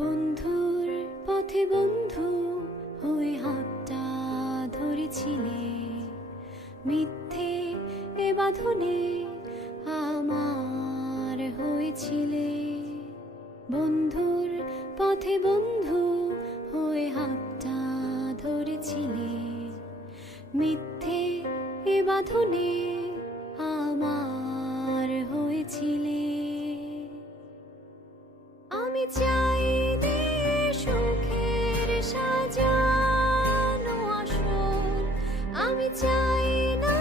বন্ধুর পথে বন্ধু হয়ে হাতটা ধরেছিলে, মিথ্যে এ বাঁধনে আমার হয়েছিলে। বন্ধুর পথে বন্ধু হয়ে হাতটা ধরেছিলে, মিথ্যে এ বাঁধনে আমার হয়েছিলে। আমি চাই সুখের সাজানো আসর, আমি চাই না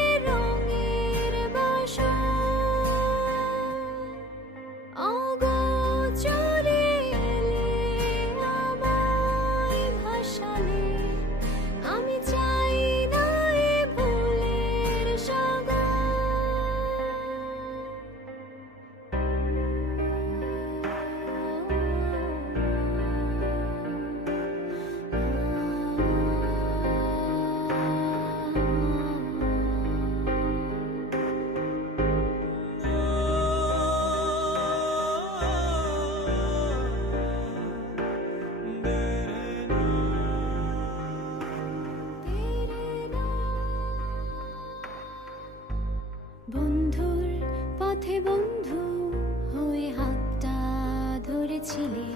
এ রঙের বাসর। অগোচরে এলে আমায় ভাসালে, আমি চাই না এ ভুলের সাগর। বন্ধুর পথে বন্ধু হয়ে হাতটা ধরেছিলে,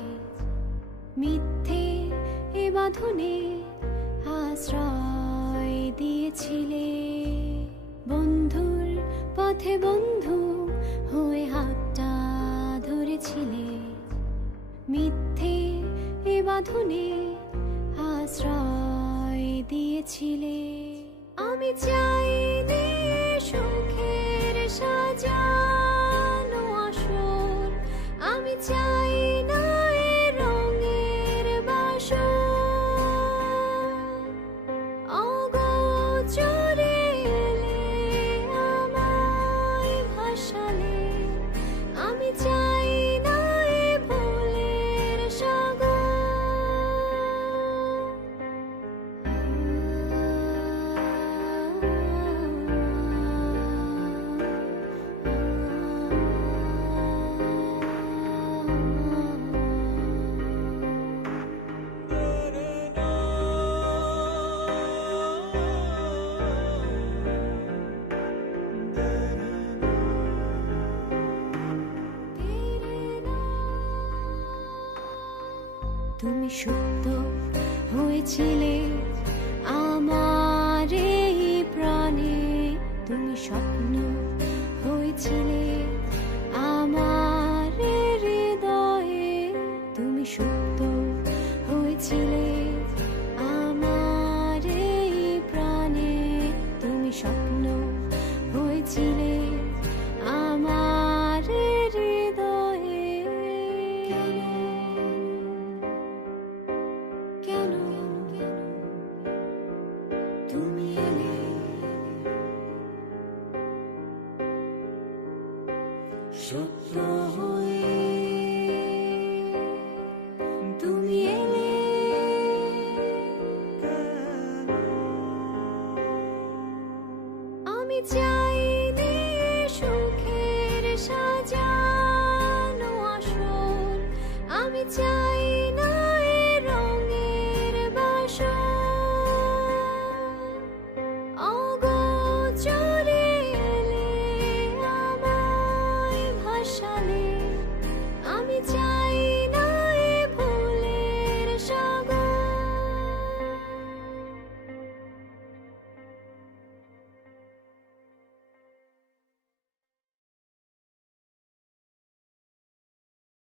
মিথ্যে এ বাঁধনে আশ্রয় দিয়েছিলে। বন্ধুর পথে বন্ধু হয়ে হাতটা ধরেছিলে, মিথ্যে এ বাঁধনে আশ্রয় দিয়েছিলে। আমি চাই সুখের সাজানো আসর, আমি চাই না এ রঙের বাসর। অগোচরে এলে আমায় ভাসালে, আমি চাই না এ ভুলের সাগর। তুমি সত্য হয়েছিলে আমার এই প্রাণে, তুমি স্বপ্ন হয়েছিলে আমার হৃদয়ে। তুমি সত্য হয়েছিলে আমার এই প্রাণে, তুমি স্বপ্ন হয়েছিলে আমার হৃদয়ে। কেন তুমি এলে, সত্য হয়ে তুমি এলে। আমি চাই সুখের সাজানো আসর, আমি চাই